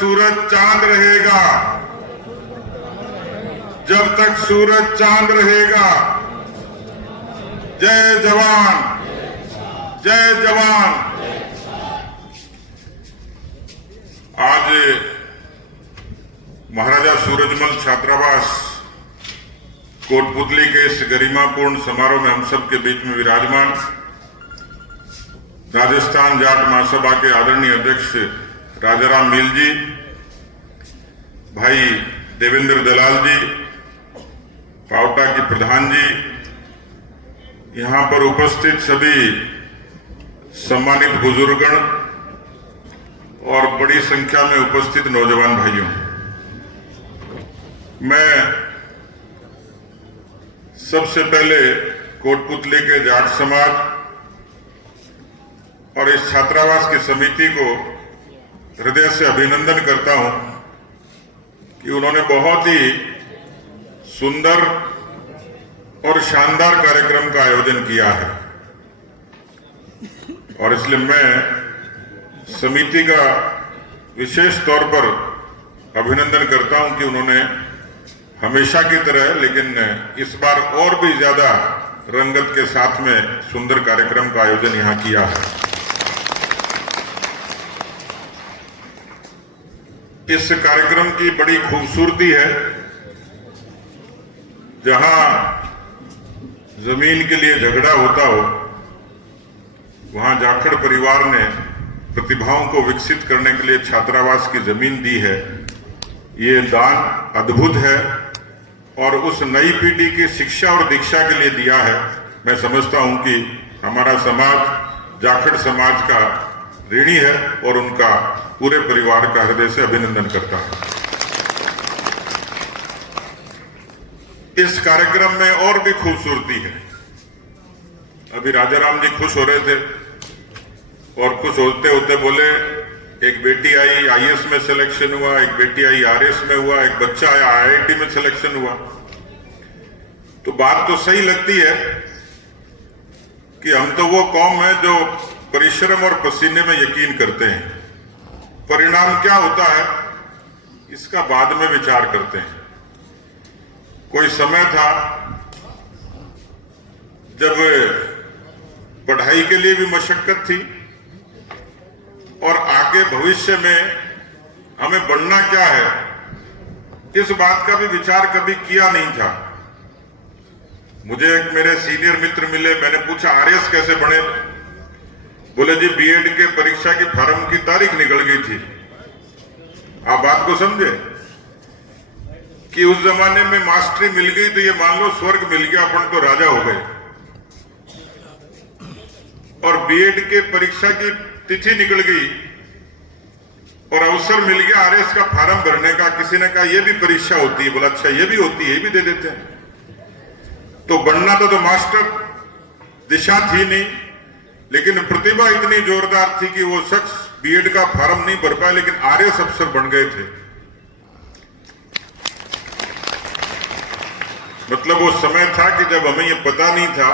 सूरज चांद रहेगा, जब तक सूरज चांद रहेगा। जय जवान, जय जवान। आज महाराजा सूरजमल छात्रावास कोटपुतली के इस गरिमापूर्ण समारोह में हम सब के बीच में विराजमान राजस्थान जाट महासभा के आदरणीय अध्यक्ष राजाराम मील जी, भाई देवेंद्र दलाल जी, पावटा के प्रधान जी, यहां पर उपस्थित सभी सम्मानित बुजुर्गण और बड़ी संख्या में उपस्थित नौजवान भाइयों, मैं सबसे पहले कोटपुतली के जाट समाज और इस छात्रावास की समिति को हृदय से अभिनंदन करता हूं कि उन्होंने बहुत ही सुंदर और शानदार कार्यक्रम का आयोजन किया है। और इसलिए मैं समिति का विशेष तौर पर अभिनंदन करता हूं कि उन्होंने हमेशा की तरह लेकिन इस बार और भी ज्यादा रंगत के साथ में सुंदर कार्यक्रम का आयोजन यहां किया है। इस कार्यक्रम की बड़ी खूबसूरती है, जहां जमीन के लिए झगड़ा होता हो वहां जाखड़ परिवार ने प्रतिभाओं को विकसित करने के लिए छात्रावास की जमीन दी है। ये दान अद्भुत है और उस नई पीढ़ी की शिक्षा और दीक्षा के लिए दिया है। मैं समझता हूं कि हमारा समाज जाखड़ समाज का ऋणी है और उनका पूरे परिवार का हृदय से अभिनंदन करता है। इस कार्यक्रम में और भी खूबसूरती है। अभी राजाराम जी खुश हो रहे थे और खुश होते होते बोले एक बेटी आई आईएएस में सिलेक्शन हुआ, एक बेटी आई आरएस में हुआ, एक बच्चा आया आईआईटी में सिलेक्शन हुआ। तो बात तो सही लगती है कि हम तो वो कौम है जो परिश्रम और पसीने में यकीन करते हैं। परिणाम क्या होता है इसका बाद में विचार करते हैं। कोई समय था जब पढ़ाई के लिए भी मशक्कत थी और आगे भविष्य में हमें बनना क्या है इस बात का भी विचार कभी किया नहीं था। मुझे एक मेरे सीनियर मित्र मिले, मैंने पूछा आरएस कैसे बने? बोले जी बीएड के परीक्षा की फॉर्म की तारीख निकल गई थी। आप बात को समझे कि उस जमाने में मास्टरी मिल गई तो ये मान लो स्वर्ग मिल गया, अपन तो राजा हो गए। और बीएड के परीक्षा की तिथि निकल गई और अवसर मिल गया आरएस का फॉर्म भरने का। किसी ने कहा ये भी परीक्षा होती है। बोला अच्छा ये भी होती है, ये भी दे देते हैं। तो बनना तो मास्टर दिशा थी नहीं, लेकिन प्रतिभा इतनी जोरदार थी कि वो शख्स बीएड का फॉर्म नहीं भर पाया लेकिन आरएस अफसर बन गए थे। मतलब वो समय था कि जब हमें ये पता नहीं था,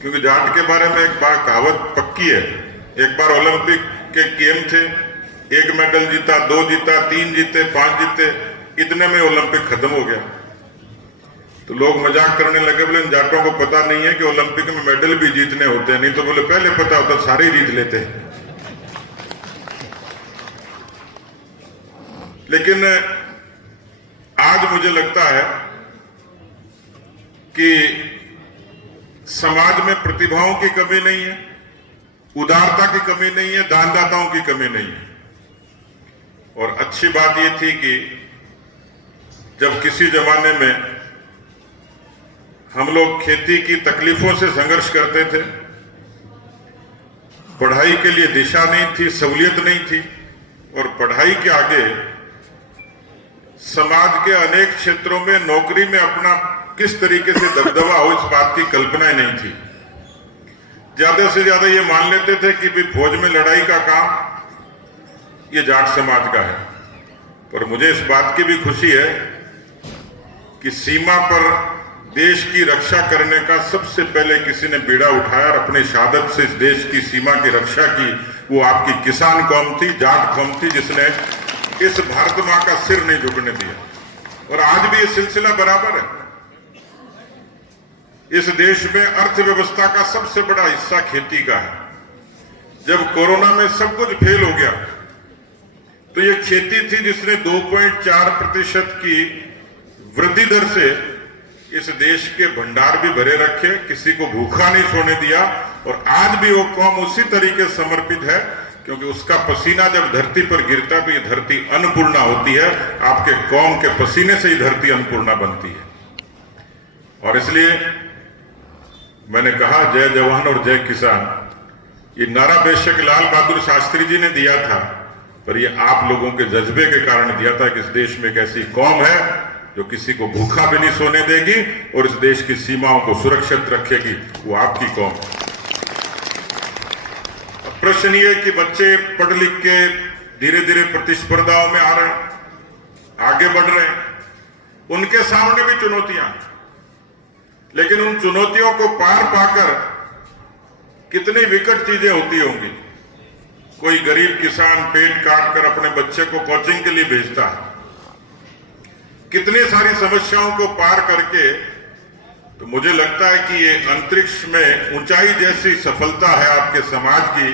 क्योंकि जाट के बारे में एक बार कहावत पक्की है। एक बार ओलंपिक के गेम थे, 1 मेडल जीता, 2 जीता, 3 जीते, 5 जीते, इतने में ओलंपिक खत्म हो गया। तो लोग मजाक करने लगे, बोले जाटों को पता नहीं है कि ओलंपिक में मेडल भी जीतने होते हैं। नहीं तो बोले पहले पता होता सारे ही जीत लेते। लेकिन आज मुझे लगता है कि समाज में प्रतिभाओं की कमी नहीं है, उदारता की कमी नहीं है, दानदाताओं की कमी नहीं है। और अच्छी बात यह थी कि जब किसी जमाने में हम लोग खेती की तकलीफों से संघर्ष करते थे, पढ़ाई के लिए दिशा नहीं थी, सहूलियत नहीं थी, और पढ़ाई के आगे समाज के अनेक क्षेत्रों में नौकरी में अपना किस तरीके से दबदबा हो इस बात की कल्पना ही नहीं थी। ज्यादा से ज्यादा ये मान लेते थे कि भाई फौज में लड़ाई का काम ये जाट समाज का है। पर मुझे इस बात की भी खुशी है कि सीमा पर देश की रक्षा करने का सबसे पहले किसी ने बीड़ा उठाया और अपनी शहादत से इस देश की सीमा की रक्षा की, वो आपकी किसान कौम थी, जाट कौम थी, जिसने इस भारत मां का सिर नहीं झुकने दिया। और आज भी ये सिलसिला बराबर है। इस देश में अर्थव्यवस्था का सबसे बड़ा हिस्सा खेती का है। जब कोरोना में सब कुछ फेल हो गया तो ये खेती थी जिसने 2.4% की वृद्धि दर से इस देश के भंडार भी भरे रखे, किसी को भूखा नहीं सोने दिया। और आज भी वो कौम उसी तरीके से समर्पित है, क्योंकि उसका पसीना जब धरती पर गिरता है तो ये धरती अन्नपूर्णा होती है। आपके कौम के पसीने से ही धरती अन्नपूर्णा बनती है। और इसलिए मैंने कहा जय जवान और जय किसान, ये नारा बेशक लाल बहादुर शास्त्री जी ने दिया था, पर ये आप लोगों के जज्बे के कारण दिया था कि इस देश में एक ऐसी कौम है जो किसी को भूखा भी नहीं सोने देगी और इस देश की सीमाओं को सुरक्षित रखेगी, वो आपकी कौम। अब प्रश्न ये कि बच्चे पढ़ लिख के धीरे धीरे प्रतिस्पर्धाओं में आ रहे हैं, आगे बढ़ रहे हैं, उनके सामने भी चुनौतियां, लेकिन उन चुनौतियों को पार पाकर कितनी विकट चीजें होती होंगी। कोई गरीब किसान पेट काट कर अपने बच्चे को कोचिंग के लिए भेजता है, कितनी सारी समस्याओं को पार करके। तो मुझे लगता है कि ये अंतरिक्ष में ऊंचाई जैसी सफलता है आपके समाज की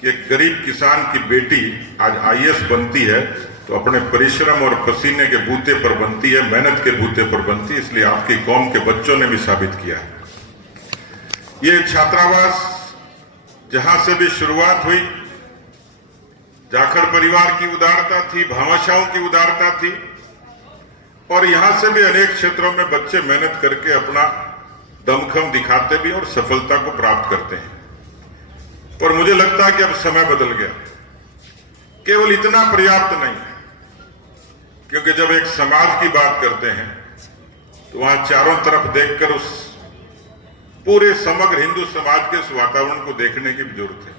कि एक गरीब किसान की बेटी आज आईएएस बनती है तो अपने परिश्रम और पसीने के बूते पर बनती है, मेहनत के बूते पर बनती है। इसलिए आपकी कौम के बच्चों ने भी साबित किया है। ये छात्रावास जहां से भी शुरुआत हुई, जाखड़ परिवार की उदारता थी, भामाशाहों की उदारता थी, और यहां से भी अनेक क्षेत्रों में बच्चे मेहनत करके अपना दमखम दिखाते भी और सफलता को प्राप्त करते हैं। और मुझे लगता है कि अब समय बदल गया। केवल इतना पर्याप्त नहीं, क्योंकि जब एक समाज की बात करते हैं तो वहां चारों तरफ देखकर उस पूरे समग्र हिंदू समाज के उस वातावरण को देखने की भी जरूरत है।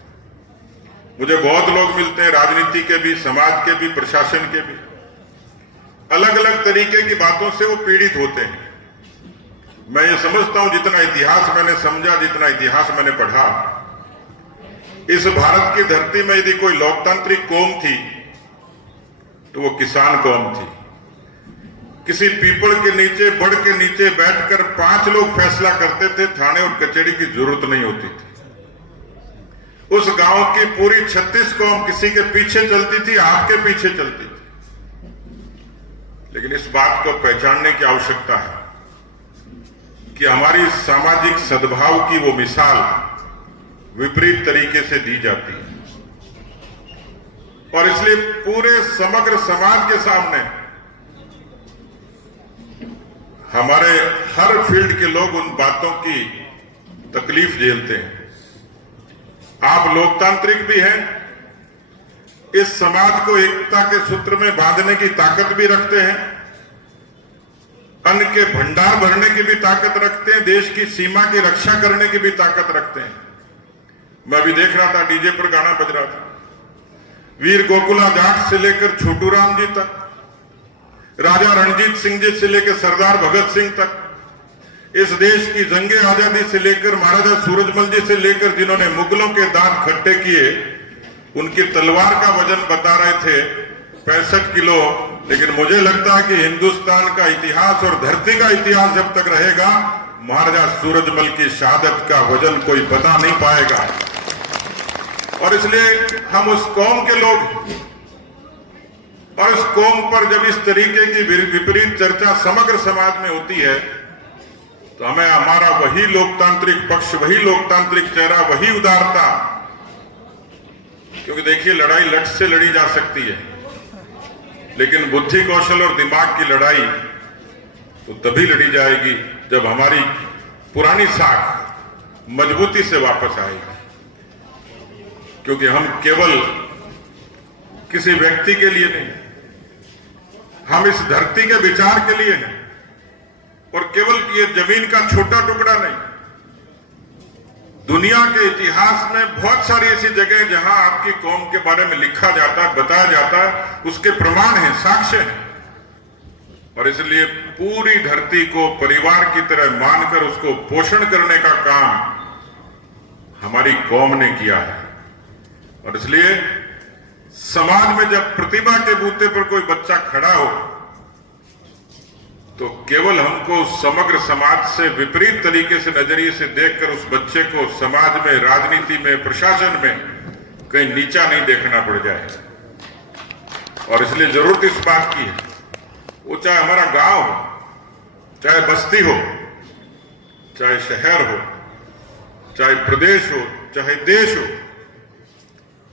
मुझे बहुत लोग मिलते हैं, राजनीति के भी, समाज के भी, प्रशासन के भी, अलग अलग तरीके की बातों से वो पीड़ित होते हैं। मैं ये समझता हूं, जितना इतिहास मैंने समझा, जितना इतिहास मैंने पढ़ा, इस भारत की धरती में यदि कोई लोकतांत्रिक कौम थी तो वो किसान कौम थी। किसी पीपल के नीचे, बड़ के नीचे बैठकर 5 लोग फैसला करते थे, थाने और कचहरी की जरूरत नहीं होती थी। उस गांव की पूरी 36 कौम किसी के पीछे चलती थी, आपके पीछे चलती थी। लेकिन इस बात को पहचानने की आवश्यकता है कि हमारी सामाजिक सद्भाव की वो मिसाल विपरीत तरीके से दी जाती है, और इसलिए पूरे समग्र समाज के सामने हमारे हर फील्ड के लोग उन बातों की तकलीफ झेलते हैं। आप लोकतांत्रिक भी हैं, इस समाज को एकता के सूत्र में बांधने की ताकत भी रखते हैं, अन्न के भंडार भरने की भी ताकत रखते हैं, देश की सीमा की रक्षा करने की भी ताकत रखते हैं। मैं भी देख रहा था, डीजे पर गाना बज रहा था, वीर गोकुला जाट से लेकर छोटू राम जी तक, राजा रणजीत सिंह जी से लेकर सरदार भगत सिंह तक, इस देश की जंगे आजादी से लेकर महाराजा सूरजमल जी से लेकर जिन्होंने मुगलों के दांत खट्टे किए, उनकी तलवार का वजन बता रहे थे 65 किलो। लेकिन मुझे लगता है कि हिंदुस्तान का इतिहास और धरती का इतिहास जब तक रहेगा, महाराजा सूरजमल की शहादत का वजन कोई बता नहीं पाएगा। और इसलिए हम उस कौम के लोग, और उस कौम पर जब इस तरीके की विपरीत चर्चा समग्र समाज में होती है तो हमें हमारा वही लोकतांत्रिक पक्ष, वही लोकतांत्रिक चेहरा, वही उदारता, क्योंकि देखिए लड़ाई लट से लड़ी जा सकती है, लेकिन बुद्धि कौशल और दिमाग की लड़ाई तो तभी लड़ी जाएगी जब हमारी पुरानी साख मजबूती से वापस आएगी। क्योंकि हम केवल किसी व्यक्ति के लिए नहीं, हम इस धरती के विचार के लिए हैं, और केवल ये जमीन का छोटा टुकड़ा नहीं, दुनिया के इतिहास में बहुत सारी ऐसी जगह जहां आपकी कौम के बारे में लिखा जाता है, बताया जाता है, उसके प्रमाण हैं, साक्ष्य हैं। और इसलिए पूरी धरती को परिवार की तरह मानकर उसको पोषण करने का काम हमारी कौम ने किया है। और इसलिए समाज में जब प्रतिभा के बूते पर कोई बच्चा खड़ा हो तो केवल हमको समग्र समाज से विपरीत तरीके से नजरिए से देखकर उस बच्चे को समाज में, राजनीति में, प्रशासन में कहीं नीचा नहीं देखना पड़ जाए। और इसलिए जरूरत इस बात की है, वो चाहे हमारा गांव हो, चाहे बस्ती हो, चाहे शहर हो, चाहे प्रदेश हो, चाहे देश हो,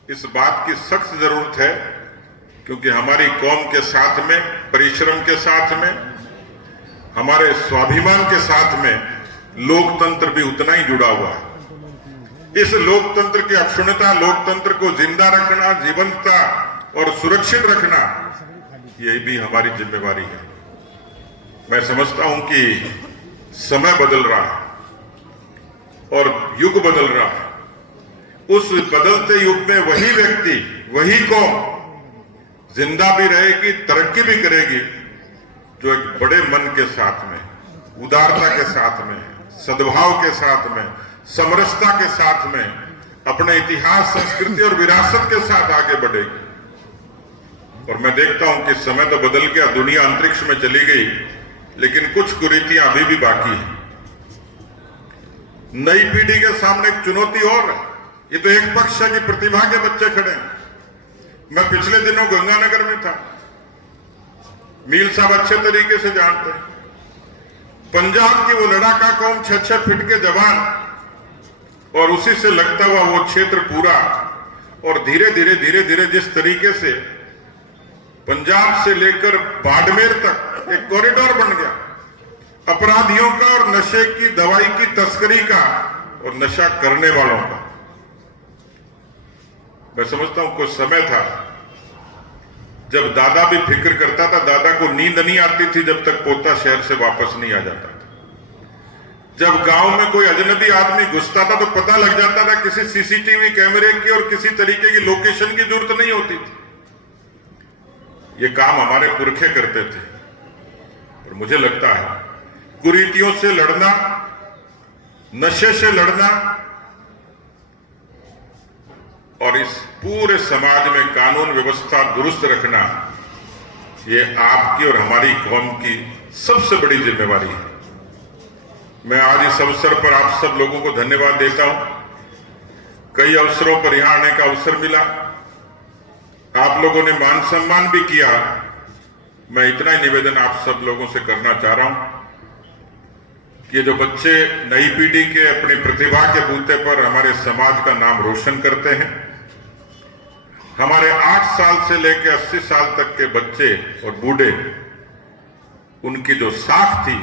इस बात की सख्त जरूरत है क्योंकि हमारी कौम के साथ में, परिश्रम के साथ में, हमारे स्वाभिमान के साथ में लोकतंत्र भी उतना ही जुड़ा हुआ है। इस लोकतंत्र की अक्षुण्णता, लोकतंत्र को जिंदा रखना, जीवंतता और सुरक्षित रखना, यही भी हमारी जिम्मेवारी है। मैं समझता हूं कि समय बदल रहा है और युग बदल रहा है। उस बदलते युग में वही व्यक्ति, वही कौम जिंदा भी रहेगी, तरक्की भी करेगी जो एक बड़े मन के साथ में, उदारता के साथ में, सद्भाव के साथ में, समरसता के साथ में अपने इतिहास, संस्कृति और विरासत के साथ आगे बढ़ेगी। और मैं देखता हूं कि समय तो बदल गया, दुनिया अंतरिक्ष में चली गई, लेकिन कुछ कुरीतियां अभी भी बाकी हैं। नई पीढ़ी के सामने एक चुनौती और है। ये तो एक पक्ष है कि प्रतिभा के बच्चे खड़े हैं। मैं पिछले दिनों गंगानगर में था, मील साहब अच्छे तरीके से जानते हैं, पंजाब की वो लड़ाका कौम 6-6 फीट के जवान और उसी से लगता हुआ वो क्षेत्र पूरा, और धीरे धीरे धीरे धीरे जिस तरीके से पंजाब से लेकर बाड़मेर तक एक कॉरिडोर बन गया अपराधियों का और नशे की, दवाई की तस्करी का और नशा करने वालों का। मैं समझता हूं कुछ समय था जब दादा भी फिक्र करता था, दादा को नींद नहीं आती थी जब तक पोता शहर से वापस नहीं आ जाता था। जब गांव में कोई अजनबी आदमी घुसता था तो पता लग जाता था, किसी सीसीटीवी कैमरे की और किसी तरीके की लोकेशन की जरूरत नहीं होती थी। ये काम हमारे पुरखे करते थे। और मुझे लगता है कुरीतियों से लड़ना, नशे से लड़ना और इस पूरे समाज में कानून व्यवस्था दुरुस्त रखना, ये आपकी और हमारी कौम की सबसे बड़ी जिम्मेवारी है। मैं आज इस अवसर पर आप सब लोगों को धन्यवाद देता हूं। कई अवसरों पर यहां आने का अवसर मिला, आप लोगों ने मान सम्मान भी किया। मैं इतना ही निवेदन आप सब लोगों से करना चाह रहा हूं कि ये जो बच्चे नई पीढ़ी के अपनी प्रतिभा के बूते पर हमारे समाज का नाम रोशन करते हैं, हमारे 8 साल से लेकर 80 साल तक के बच्चे और बूढ़े, उनकी जो साख थी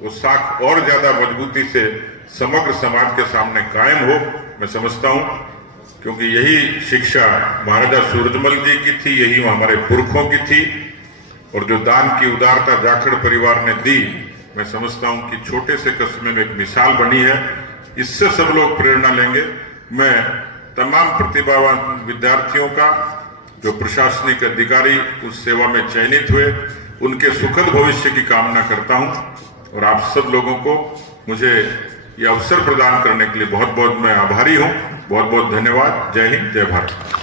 वो साख और ज्यादा मजबूती से समग्र समाज के सामने कायम हो। मैं समझता हूं क्योंकि यही शिक्षा महाराजा सूरजमल जी की थी, यही हमारे पुरखों की थी, और जो दान की उदारता जाखड़ परिवार ने दी, मैं समझता हूं कि छोटे से कस्बे में एक मिसाल बनी है। इससे सब लोग प्रेरणा लेंगे। मैं तमाम प्रतिभावान विद्यार्थियों का, जो प्रशासनिक अधिकारी उस सेवा में चयनित हुए, उनके सुखद भविष्य की कामना करता हूं। और आप सब लोगों को मुझे यह अवसर प्रदान करने के लिए बहुत बहुत मैं आभारी हूं। बहुत बहुत धन्यवाद। जय हिंद, जय भारत।